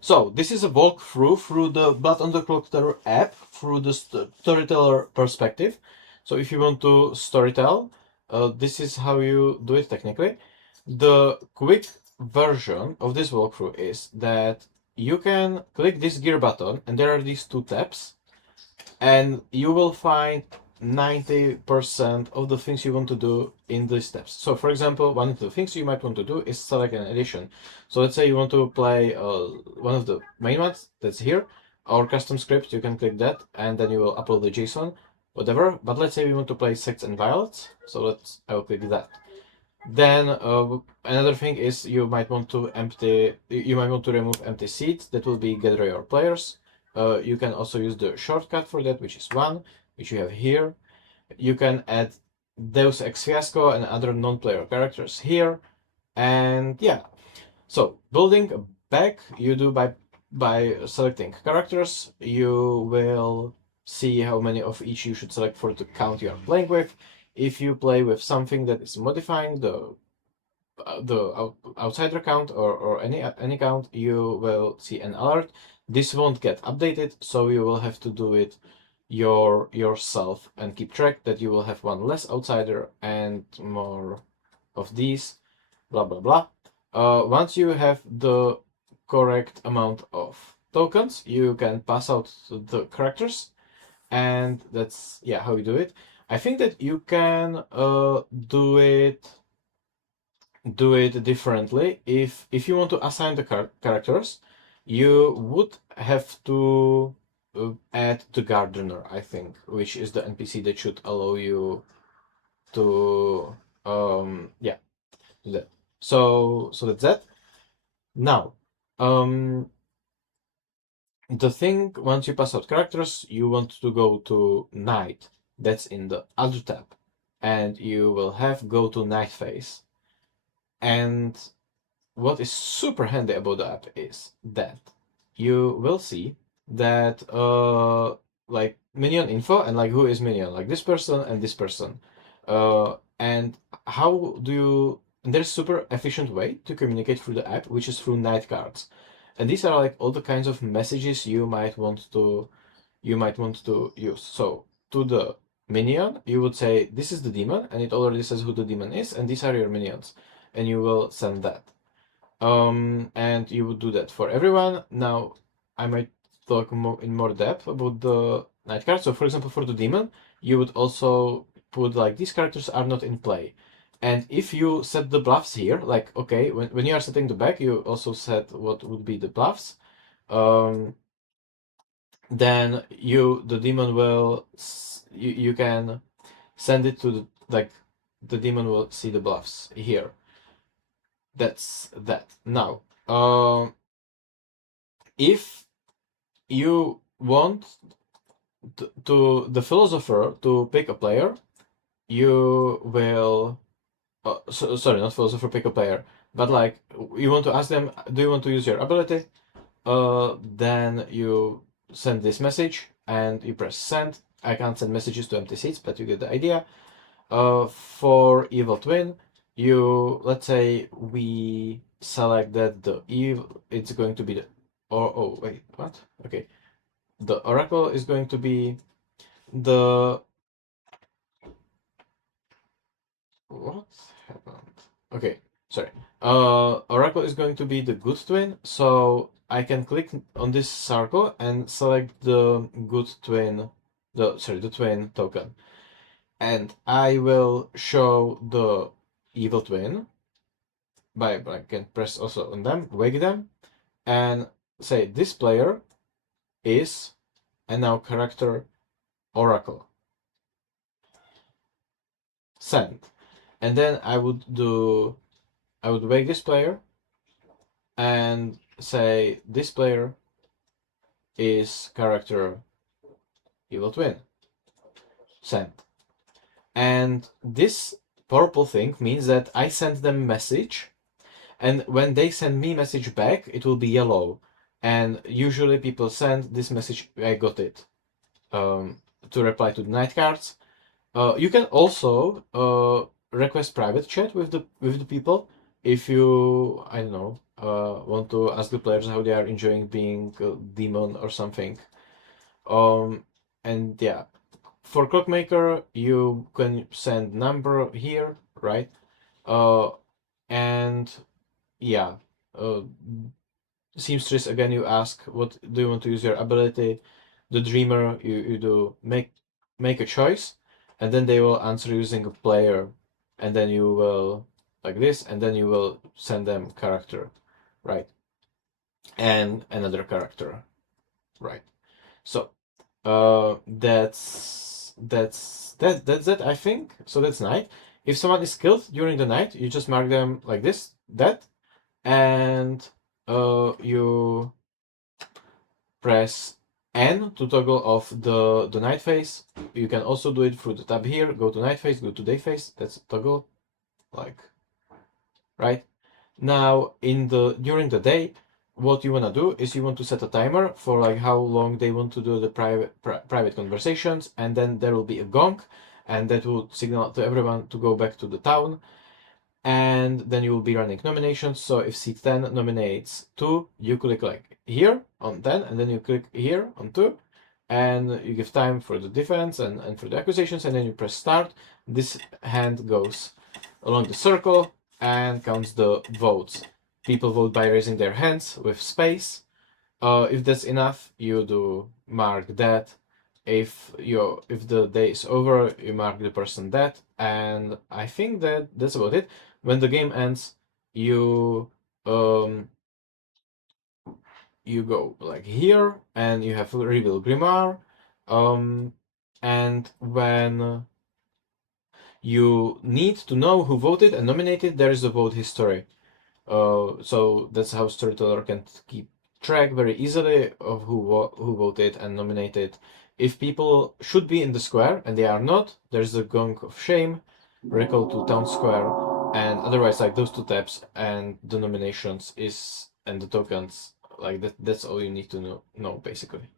So this is a walkthrough through the Blood on the Clocktower app through the storyteller perspective. So if you want to storytell, this is how you do it technically. The quick version of this walkthrough is that you can click this gear button and there are these two tabs and you will find 90% of the things you want to do in these steps. So for example, one of the things you might want to do is select an edition. So let's say you want to play one of the main ones that's here, or custom script, you can click that and then you will upload the JSON, whatever. But let's say we want to play sects and violets, so I will click that. Then another thing is you might want to remove empty seats. That will be gather your players. You can also use the shortcut for that, which is 1, which you have here. You can add Deus Ex Fiasco and other non-player characters here. And yeah, so building a back you do by selecting characters. You will see how many of each you should select for the count you are playing with. If you play with something that is modifying the outsider count or any count, you will see an alert. This won't get updated, so you will have to do it yourself and keep track that you will have one less outsider and more of these, blah blah blah. Once you have the correct amount of tokens, you can pass out the characters, and that's how you do it. I think that you can do it differently. If you want to assign the characters, you would have to add the gardener, I think, which is the NPC that should allow you to do that. So that's that. Now, the thing, once you pass out characters, you want to go to night. That's in the other tab, and you will have go to night phase. And what is super handy about the app is that you will see that like minion info and like who is minion, like this person and this person. And how do you and there's super efficient way to communicate through the app, which is through night cards. And these are like all the kinds of messages you might want to use. So to the minion, you would say this is the demon, and it already says who the demon is, and these are your minions, and you will send that. And you would do that for everyone. Now, I might talk in more depth about the night cards. So, for example, for the demon, you would also put like these characters are not in play. And if you set the bluffs here, like, okay, when you are setting the back, you also set what would be the bluffs. Then the demon will, you can send it to the demon will see the bluffs here. That's that. Now, if you want to the philosopher to pick a player, you will. Sorry, not philosopher pick a player, but like you want to ask them, do you want to use your ability? Then you send this message and you press send. I can't send messages to empty seats, but you get the idea. For evil twin, let's say we select that the evil it's going to be the oh wait, what? Okay. The oracle is going to be the what happened? Okay, sorry. Oracle is going to be the good twin, so I can click on this circle and select the good twin, the twin token, and I will show the evil twin I can press also on them, wake them, and say this player is, and now character oracle. Send. And then I would wake this player and say this player is character evil twin. Send. And this purple thing means that I send them message, and when they send me message back, it will be yellow. And usually people send this message, I got it, to reply to the night cards. You can also request private chat with the people. if you, I don't know, want to ask the players how they are enjoying being a demon or something. And yeah, for Clockmaker, you can send number here, right? Uh, and yeah, uh, Seamstress, again, you ask, what do you want to use your ability? The Dreamer, you do make a choice, and then they will answer using a player, and then you will, like this, and then you will send them character, right? And another character, right? So, that's it, I think. So that's night. If someone is killed during the night, you just mark them like this, that, and you press N to toggle off the night phase. You can also do it through the tab here. Go to night phase, go to day phase. That's toggle, like, right? Now during the day, what you wanna do is you want to set a timer for like how long they want to do the private conversations, and then there will be a gong, and that will signal to everyone to go back to the town, and then you will be running nominations. So if C10 nominates 2, you click like here on 10, and then you click here on 2, and you give time for the defense and for the accusations, and then you press start. This hand goes along the circle and counts the votes. People vote by raising their hands with space. If that's enough, you do mark that. If the day is over, you mark the person dead, and I think that's about it. When the game ends, you um you go like here, and you have reveal Grimoire. Um, and when you need to know who voted and nominated, there is a vote history. So that's how Storyteller can keep track very easily of who voted and nominated. If people should be in the square and they are not, there's a gong of shame, recall to town square, and otherwise like those two tabs and the nominations is and the tokens, like that. That's all you need to know basically.